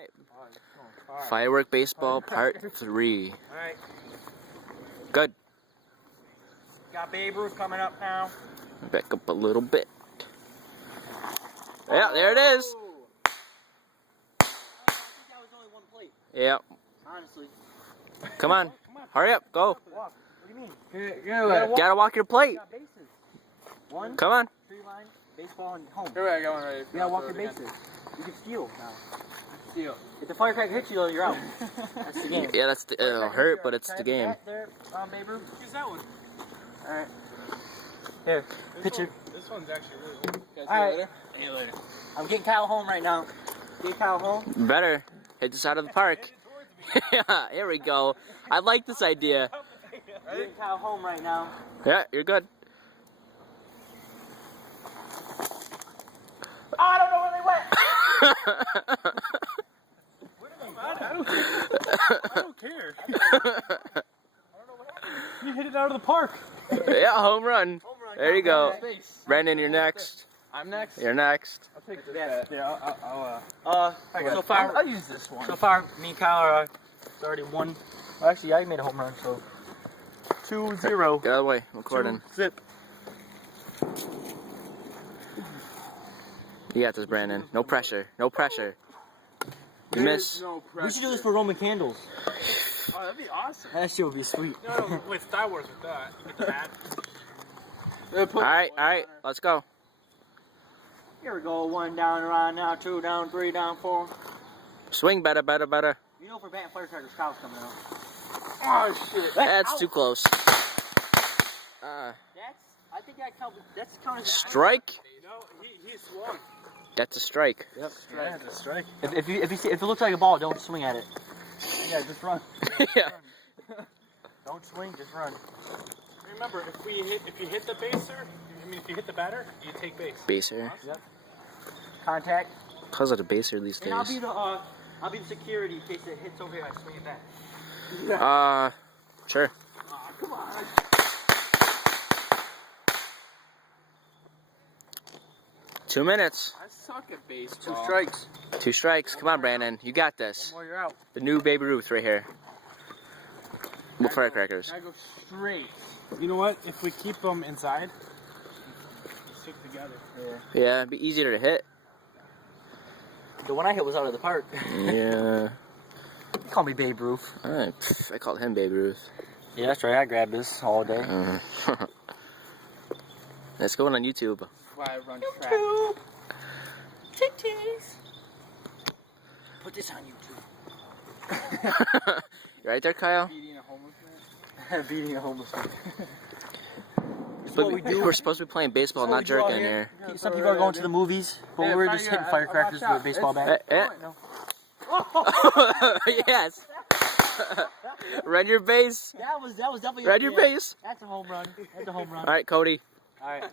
Alright. Firework baseball part 3. Alright. Good. Got Babe Ruth coming up now. Back up a little bit. Yeah, there it is. I think that was only one plate. Yeah. Honestly. Come on. Hurry up. Go. Walk. What do you mean? Gotta walk your plate. Got bases. One. Come on. Tree line, baseball, and home. Here I go one ready. You gotta walk your bases. You can steal now. Steal. If the firecracker hits you, though, you're out. That's the game. Yeah, that's the, it'll hurt, but it's the game. There, Babe Ruth. Use that one. Alright. Here, picture. This one's actually really good. Guys, Alright. See you later. I'm getting Kyle home right now. Get Kyle home. Better. Hit this out of the park. Yeah, here we go. I like this idea. I'm getting Kyle home right now. Yeah, you're good. Oh, I don't know where they went. I don't care. You hit it out of the park. Yeah, home run. There you go. Brandon, you're next. I'm next. You're next. I'll take this. Yeah. Yeah, So far, I'll use this one. So far, me and Kyle are already one. Well, actually, I made a home run, so 2-0. Get out of the way. I'm recording. Zip. You got this, Brandon. No pressure. No pressure. You miss. No pressure. We should do this for Roman candles. Oh, that'd be awesome. That shit would be sweet. No, with Star Wars with that. You get the bat. Alright, let's go. Here we go. 1 down, around now. 2 down, 3 down, 4. Swing better. You know, for batting firecrackers, Kyle's coming out. Oh, shit. That's too close. I think that's counted as Strike? No, he swung. That's a strike. Yep. Yeah, it's a strike. If it looks like a ball, don't swing at it. Yeah, just run. Yeah. Don't swing, just run. Remember, if you hit the baser, if you hit the batter, you take base. Baser. Yep. Contact. Calls it a baser these And days. I'll be the security in case it hits over here. I swing it back. Sure. Aw, come on. 2 minutes. I suck at baseball. 2 strikes. 2 strikes. Come on, Brandon. You got this. One more, you're out. The new Baby Ruth right here. With firecrackers. I go straight. You know what? If we keep them inside, they stick together. Yeah, it'd be easier to hit. The one I hit was out of the park. Yeah. Call me Babe Ruth. I called him Baby Ruth. Yeah, that's right. I grabbed this all day. It's going on YouTube. Why I run track. YouTube. Titties. Put this on YouTube. You right there, Kyle? Beating a homeless man. Beating a homeless man. But we're supposed to be playing baseball, not jerking here. Some people are going to the movies, but we're just hitting firecrackers with a baseball bat. Yes. Run your base. That was definitely. Run your base. That's a home run. That's a home run. All right, Cody. All right.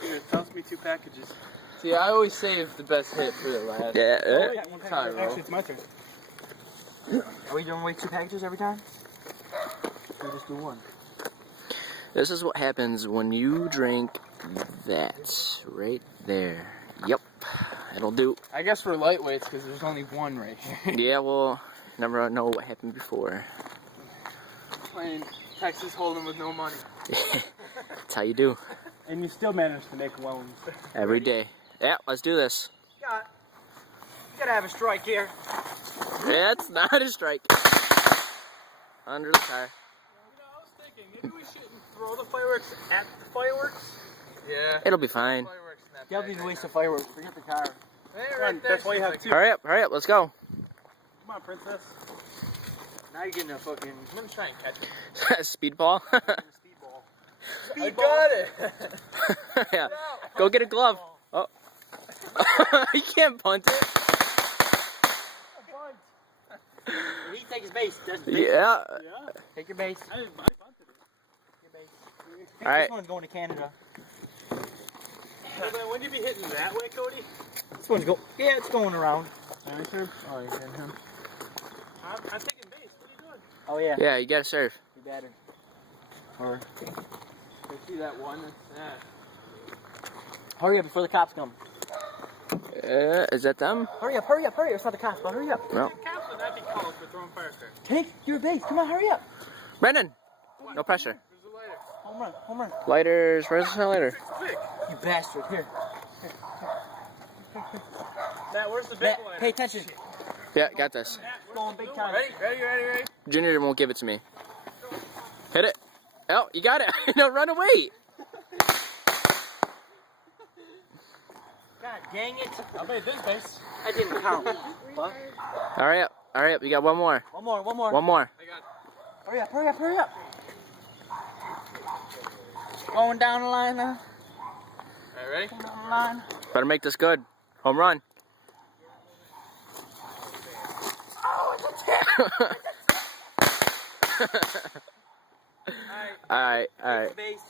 Here, toss me 2 packages. See, I always save the best hit for the last. Yeah. Time, actually, it's my turn. Are we doing 2 packages every time? Or just do 1? This is what happens when you drink that right there. Yep. It'll do. I guess we're lightweights because there's only 1 right here. Yeah, well, never know what happened before. Playing Texas Hold'em with no money. That's how you do. And you still manage to make loans. Every day. Yeah, let's do this. You gotta have a strike here. That's not a strike. Under the car. You know, I was thinking, maybe we shouldn't throw the fireworks at the fireworks. Yeah. It'll be fine. That'll be a waste of fireworks. Forget the car. Hey, right there. That's why you have 2. Hurry up, let's go. Come on, princess. Now you're getting a fucking. I'm gonna try and catch it. Speedball. Speedball. I got it. Yeah. Go get a glove. Oh. You can't punt it. He take his base. Yeah. Take your base. I bunted it. Your base. All right. This one's going to Canada. Wouldn't you be hitting that way, Cody? This one's go. Yeah, it's going around. Oh, you're hitting him. I'm taking base. What are you doing? Oh yeah. Yeah, you gotta serve. You better. Or. I see that one. Hurry up before the cops come. Is that them? Hurry up, hurry up, hurry up. It's not the cops, but hurry up. No. Cops would not be called for throwing firecrackers. Take your base. Come on, hurry up. Brendan! No pressure. There's a lighter. Home run, home run. Lighters. Where's the lighter? Quick. You bastard. Here. Matt, where's the big Matt, lighter? pay attention. Yeah, got this. Going big time. Ready? Junior won't give it to me. Hit it. Oh, you got it. No, run away. God dang it. I made this base. I didn't count. What? Hurry up. Hurry up. You got one more. One more, one more. One more. I got. Hurry up, hurry up, hurry up. Going down the line now. Alright, ready? Going down the line. Better make this good. Home run. Alright. Alright. Base.